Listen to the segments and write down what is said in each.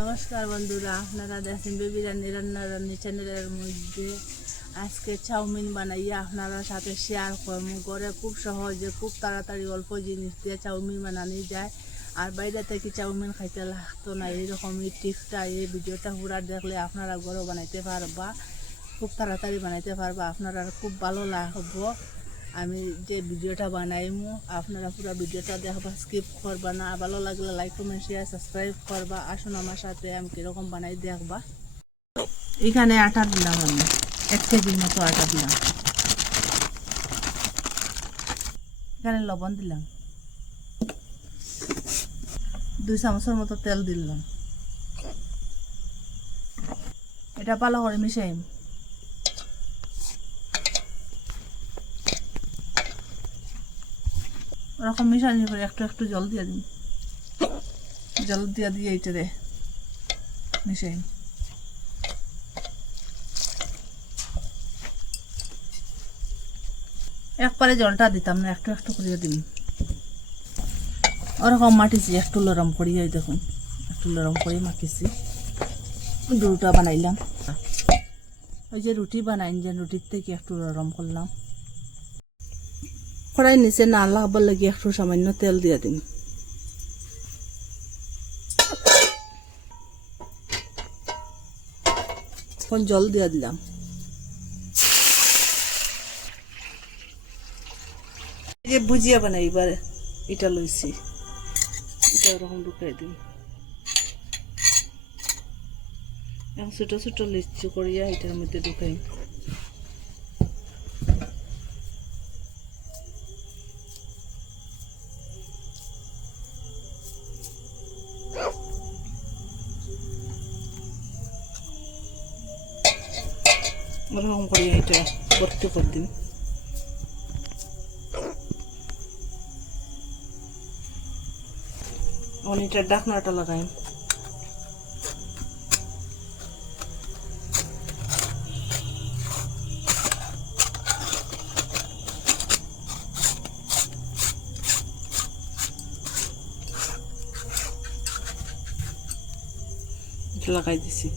নমস্কার বন্ধুরা, আপনারা দেখেন বেবি রান্নি রান্না রান্নি চ্যানেলের মধ্যে। আজকে চাউমিন বানাইয়া আপনারা সাথে শেয়ার করব। ঘরে খুব সহজে খুব তাড়াতাড়ি অল্প জিনিস দিয়ে চাউমিন বানানি যায়। আর বাইরে থেকে চাউমিন খাইতে লাগতো না এইরকম এই টিপসটা এই ভিডিওটা পুরা দেখলে আপনারা ঘরেও বানাইতে পারবা, খুব তাড়াতাড়ি বানাইতে পারবা, আপনারা খুব ভালো লাগবো। আমি যে ভিডিওটা বানাইমু, আপনারা পুরো ভিডিওটা দেখবা স্কিপ করবা না। ভালো লাগলে লাইক কমেন্ট শেয়ার সাবস্ক্রাইব করবা। আসুন আমার সাথে, আমি কীরকম বানাই দেখবা। এখানে আটা দিলাম আমি। এক কেজির মতো আটা দিলাম। এখানে লবণ দিলাম। দুই চামচের মতো তেল দিলাম। এটা ভালো করে মিশাইম। ওরকম মিশানি করে একটু একটু জল দিয়ে দিন। জল দিয়ে দিয়ে এইটা রে মিশাই। একবারে জলটা দিতাম না, একটু একটু করিয়ে দিন। ওরকম মাটিছি, একটু লরম এই দেখুন, একটু লরম করে মাখিছি। রুটা বানাইলাম। ওই যে রুটি বানাইন, যে রুটির থেকে একটু নরম করলাম। কড়াই নিচে না লাগাবার লাগে একটু সামান্য তেল দিয়ে দিন। এখন জল দিয়ে দিলাম। যে ভুজিয়া বানাই এবার, এটা লইছি। এটা ওরকম ঢুকাই এখন ছোটো ছোটো লিচু করিয়া এটার মধ্যে ঢুকাই। ওরকম করিয়া এটা ভর্তি করে দিন এখন এটার ডাকনাটা লাগাই। এটা লাগাই দিছি।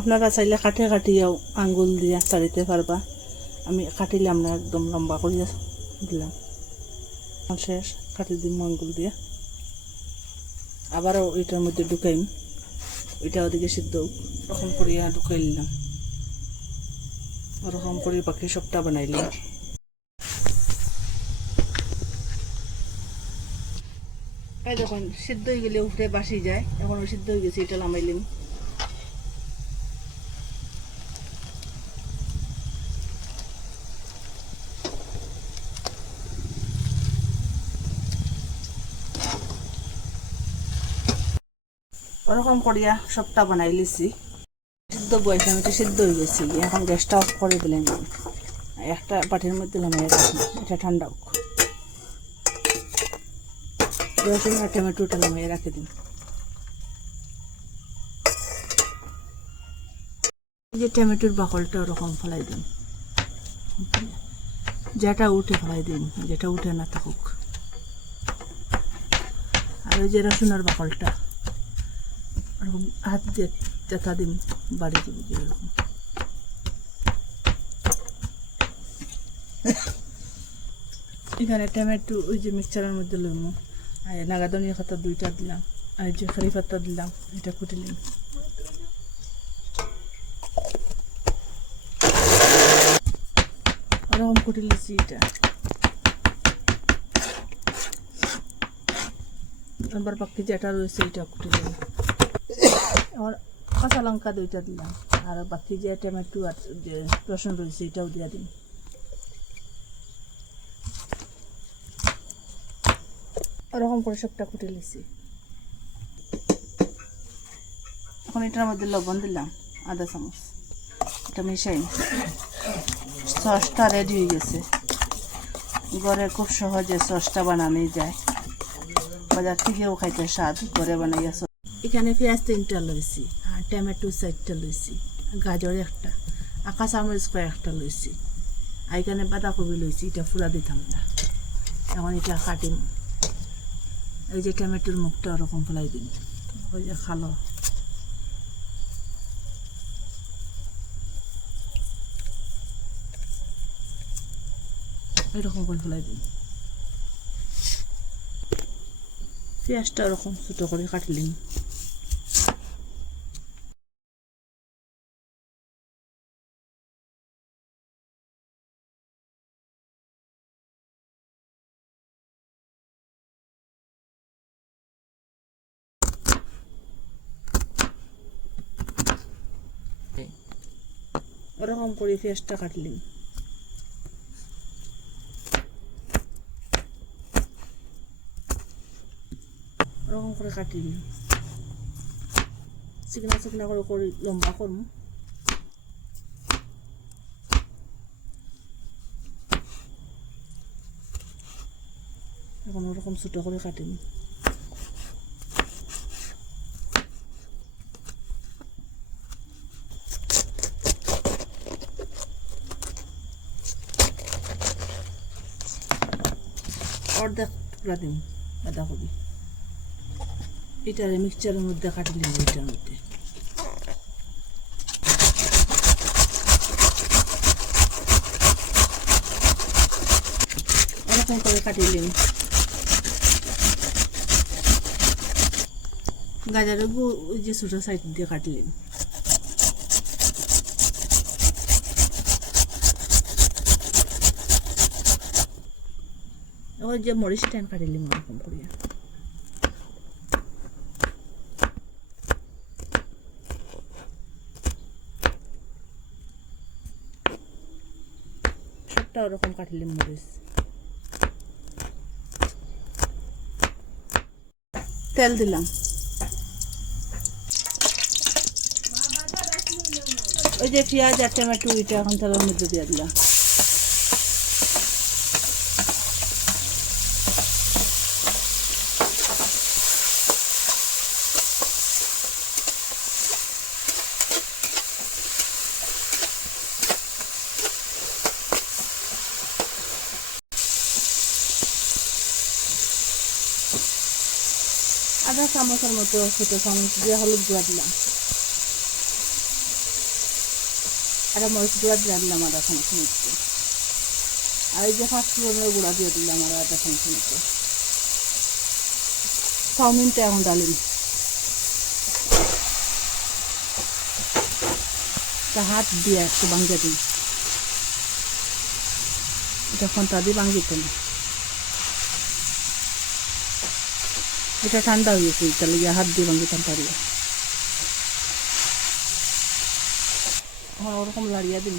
আপনারা চাইলে কাঠে কাটিয়াও আঙ্গুল দিয়ে চারিতে পারবা। আমি কাটিলাম না একদম লম্বা করিয়া দিলাম। শেষ, কাটি দিম আঙ্গুল দিয়ে। আবারও এটার মধ্যে ঢুকাইম এটা ওদিকে সিদ্ধ। ওরকম করিয়া ঢুকাই নিলাম। ওরকম করে বাকি সবটা বানাইলাম। দেখুন, সিদ্ধ হয়ে গেলে উঠে বাসি যায়। এখন সিদ্ধ হয়ে গেছে, এটা লামাইলাম ওরকম করিয়া সবটা বানাই লিছি। সিদ্ধ বয়স আমি তো সিদ্ধ হয়ে গেছি। এখন গ্যাসটা অফ করে দিলাম একটা পাটির মধ্যে রাখলাম এটা ঠান্ডা হোক। আর টমেটোটা নামিয়ে রাখে দিন। যে টমেটোর বাকলটা ওরকম ফেলাই দিন। যেটা উঠে ফেলাই দিন, যেটা উঠে না থাকুক। আর ওই যে রসুনের বাকলটা। ওরকম হাত দিয়ে চেতা দিন বাড়ি এরকম। এখানে টমেটো, ওই যে মিক্সচারের মধ্যে লইমু। আর নাগাদনীয় পাতা দুইটা দিলাম। আর যে খারি পাতা দিলাম, এটা কুটিলাম ওরকম কুটি লিছি এটা। আবার বাকি যেটা রয়েছে, এটা কুটি দিলাম আমার কাঁচা লঙ্কা দুইটা দিলাম। আর বাকি যে টমেটো আর যে রসুন রয়েছে, এটাও দিয়ে দিন ওরকম করে সবটা কুটে লিছি এখন এটার মধ্যে লবণ দিলাম আধা চামচ। এটা মিশাই। সসটা রেডি হয়ে গেছে। ঘরে খুব সহজে সসটা বানানোই যায়। বাজার থেকেও খাইতে স্বাদ, ঘরে বানাইয়া এখানে পেঁয়াজ তিনটা লইছি, আর টমেটো চারটা লইছি গাজর একটা, আর কাঁচামরিচ কয়েকটা লইছি। আর এখানে বাঁধাকপি লইছি, এটা ফুলা দিতাম না। এখন এটা কাটিম। এই যে টমেটোর মুখটা ওরকম ফেলাই দিন ওই যে খালো। এরকম করে ফেলাই দিন পেঁয়াজটা ওরকম ছোটো করে কাটলিম। ওরকম করে পেঁয়াজটা কাটলিম ওরকম করে কাটিলি চিকনা চিকনা করে করে, লম্বা করম এখন ওরকম ছোটো করে কাটিনি। অর্ধেক টুকরা দিন বাঁধাকপি এটারে মিক্সচারের মধ্যে কাটলি এটার মধ্যে। এরকম করে কাটিলিম গাজরের গু ওই যে ছোটো সাইড দিয়ে কাটলিম ওই যে মরিচ টাইম কাটিলিম ওরকম করিয়া। সবটা ওরকম কাটলিম মরিচ। তেল দিলাম। ওই যে পেঁয়াজ আর টমেটো, এটা এখন তেলের মধ্যে দিয়ে দিলাম। আধা চামচের মতো ছোটো চামচ দিয়ে হলুদ গুঁড়া দিলাম। আর মরিচ গুঁড়া দিয়ে দিলাম আধা চামচের মতো। আর এই যে পাঁচফোড়নের গুঁড়া দিয়ে দিলাম আর আধা চামচের মতো। চাউমিনটা এখন ডালিম। তা হাত দিয়ে একটু ভাঙ্গে দিন। এটা ফোনটা দিয়ে না এটা ঠান্ডা হয়ে গেছে তাহলে গিয়ে হাত দিয়ে ভাঙিতাম পারি এখন ওরকম লাড়িয়া দিন।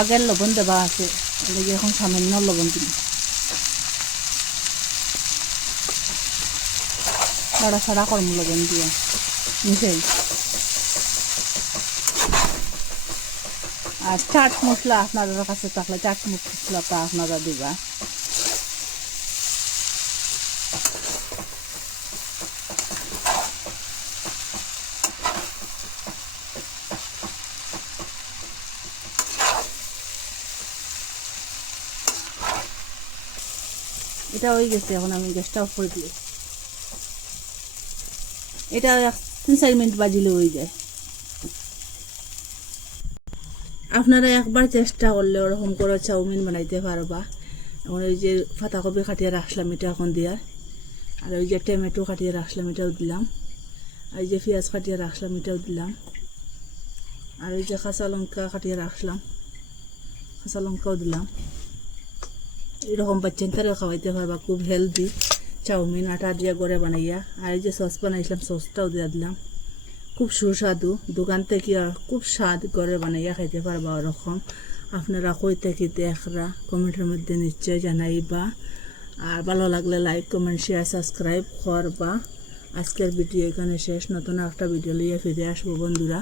আগের লবণ দেওয়া আছে এখন সামান্য লবণ দিন। নাড়াচাড়া করম লবণ দিয়ে। মিশাই আর চাট মশলা আপনাদের কাছে থাকলে চাট মশলাটা আপনারা দিবা। এটা হয়ে গেছে, এখন আমি গ্যাসটা অফ করে দিই এটা তিন চার মিনিট বাজিলে হয়ে যায়। আপনারা একবার চেষ্টা করলে ওরকম করে চাউমিন বানাইতে পারবা। এখন ওই যে পাতাকপি কাটিয়ে রাখলাম এটা এখন দিয়া। আর ওই যে টমেটো কাটিয়ে রাখলাম এটাও দিলাম। আর এই যে পেঁয়াজ কাটিয়ে রাখলাম এটাও দিলাম। আর ওই যে কাঁচা লঙ্কা কাটিয়ে রাখলাম, কাঁচা লঙ্কাও দিলাম। এরকম বাচ্চান্তারেও খাওয়াইতে পারবা, খুব হেলদি চাউমিন, আটা দিয়ে গড়ে বানাইয়া, আর এই যে সস বানাইছিলাম সসটাও দিয়ে দিলাম। খুব সুস্বাদু। দোকান থেকে খুব স্বাদ করে বানাইয়া খাইতে পারবা ওরকম। আপনারা কই থেকে দেখরা কমেন্টের মধ্যে নিশ্চয় জানাইবা। আর ভালো লাগলে লাইক কমেন্ট শেয়ার সাবস্ক্রাইব করবা। আজকের ভিডিও এখানে শেষ। নতুন একটা ভিডিও নিয়ে ফিরে আসব, বন্ধুরা।